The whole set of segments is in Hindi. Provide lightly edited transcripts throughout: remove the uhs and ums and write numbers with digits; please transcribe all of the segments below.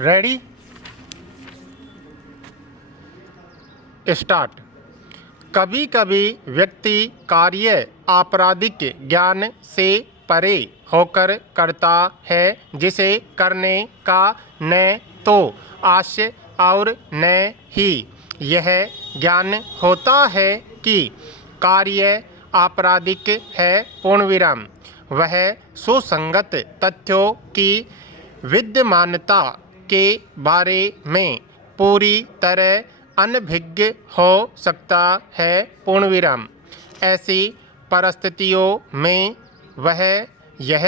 Ready start. कभी कभी व्यक्ति कार्य आपराधिक ज्ञान से परे होकर करता है, जिसे करने का न तो आशय और न ही यह ज्ञान होता है कि कार्य आपराधिक है। पूर्णविराम। वह सुसंगत तथ्यों की विद्यमानता के बारे में पूरी तरह अनभिज्ञ हो सकता है। पूर्णविराम। ऐसी परिस्थितियों में वह यह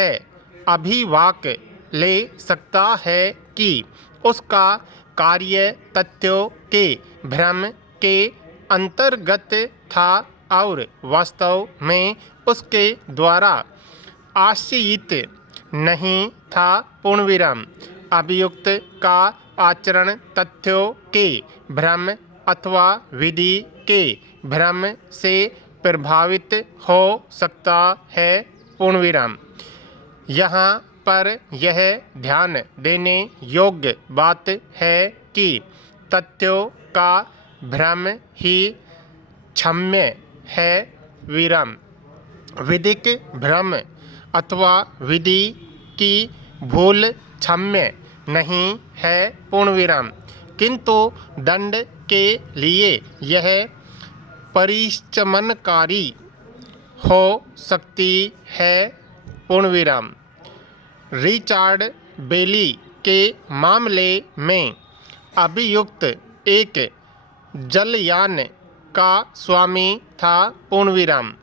अभिवाक ले सकता है कि उसका कार्य तथ्यों के भ्रम के अंतर्गत था और वास्तव में उसके द्वारा आश्रयित नहीं था। पूर्णविराम। अभियुक्त का आचरण तथ्यों के भ्रम अथवा विधि के भ्रम से प्रभावित हो सकता है। पूर्णविराम। यहाँ पर यह ध्यान देने योग्य बात है कि तथ्यों का भ्रम ही क्षम्य है। विराम। विधिक भ्रम अथवा विधि की भूल क्षम्य नहीं है। पूर्णविराम। किंतु दंड के लिए यह परिचमनकारी हो सकती है। पूर्णविराम। रिचार्ड बेली के मामले में अभियुक्त एक जलयान का स्वामी था। पूर्णविराम।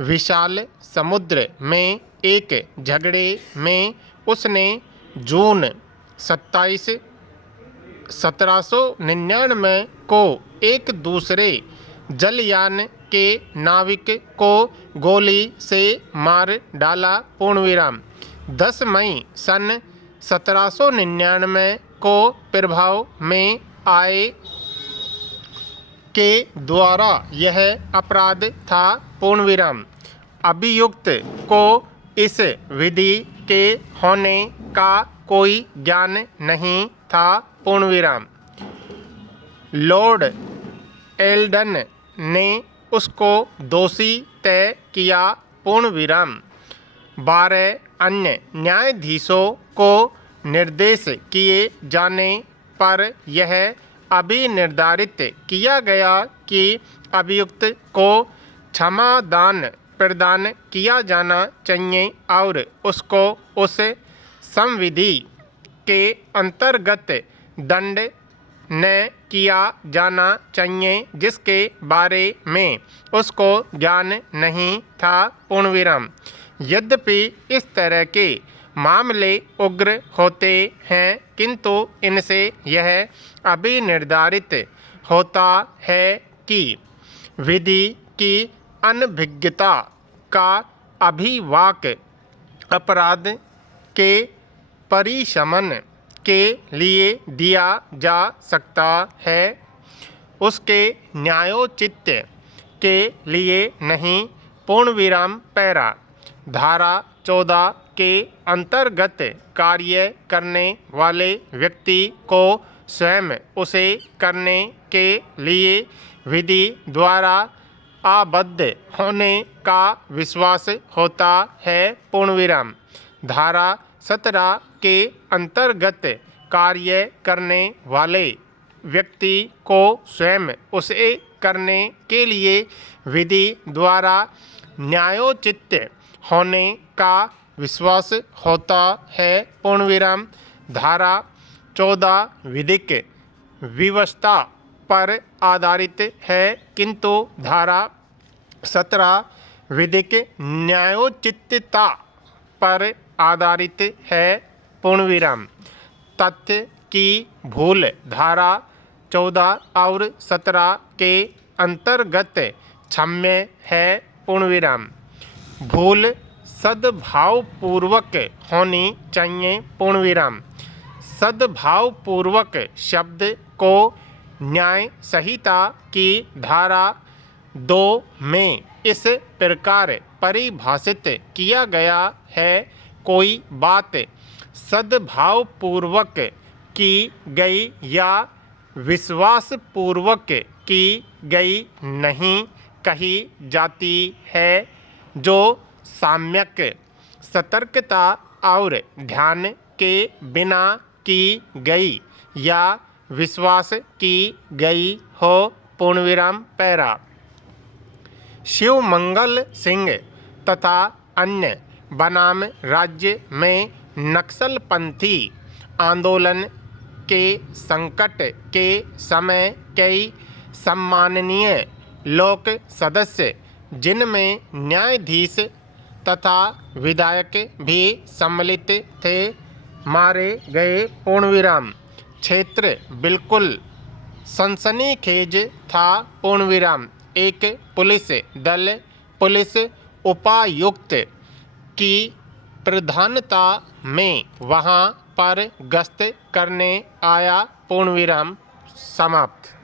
विशाल समुद्र में एक झगड़े में उसने जून 27, 1799 को एक दूसरे जलयान के नाविक को गोली से मार डाला। पूर्णविराम। 10 मई सन 1799 को प्रभाव में आए के द्वारा यह अपराध था। पूर्णविराम। अभियुक्त को इस विधि के होने का कोई ज्ञान नहीं था। पूर्णविराम। लॉर्ड एल्डन ने उसको दोषी तय किया। पूर्णविराम। 12 अन्य न्यायाधीशों को निर्देश किए जाने पर यह अभिनिर्धारित किया गया कि अभियुक्त को क्षमादान प्रदान किया जाना चाहिए और उसको उस संविधि के अंतर्गत दंड न किया जाना चाहिए जिसके बारे में उसको ज्ञान नहीं था। पूर्णविराम। यद्यपि इस तरह के मामले उग्र होते हैं, किंतु इनसे यह अभिनिर्धारित होता है कि विधि की अनभिज्ञता का अभिवाक अपराध के परिशमन के लिए दिया जा सकता है, उसके न्यायोचित्य के लिए नहीं। पूर्णविराम। पैरा। धारा 14 के अंतर्गत कार्य करने वाले व्यक्ति को स्वयं उसे करने के लिए विधि द्वारा आबद्ध होने का विश्वास होता है। पूर्णविराम। धारा 17 के अंतर्गत कार्य करने वाले व्यक्ति को स्वयं उसे करने के लिए विधि द्वारा न्यायोचित होने का विश्वास होता है। पूर्णविराम। धारा 14 विधिक व्यवस्था पर आधारित है, किंतु धारा 17 विधिक न्यायोचितता पर आधारित है। पूर्णविराम। तथ्य की भूल धारा 14 और 17 के अंतर्गत क्षम्य है। पूर्णविराम। भूल सद्भावपूर्वक होनी चाहिए। पूर्णविराम। सद्भावपूर्वक शब्द को न्याय संहिता की धारा 2 में इस प्रकार परिभाषित किया गया है: कोई बात सद्भावपूर्वक की गई या विश्वासपूर्वक की गई नहीं कही जाती है, जो सम्यक सतर्कता और ध्यान के बिना की गई या विश्वास की गई हो। पूर्णविराम पैरा। शिवमंगल सिंह तथा अन्य बनाम राज्य में नक्सलपंथी आंदोलन के संकट के समय कई सम्माननीय लोक सदस्य, जिनमें न्यायाधीश तथा विधायक भी सम्मिलित थे, मारे गए। पूर्णविराम। क्षेत्र बिल्कुल सनसनीखेज था। पूर्णविराम। एक पुलिस दल पुलिस उपायुक्त की प्रधानता में वहां पर गश्त करने आया। पूर्णविराम। समाप्त।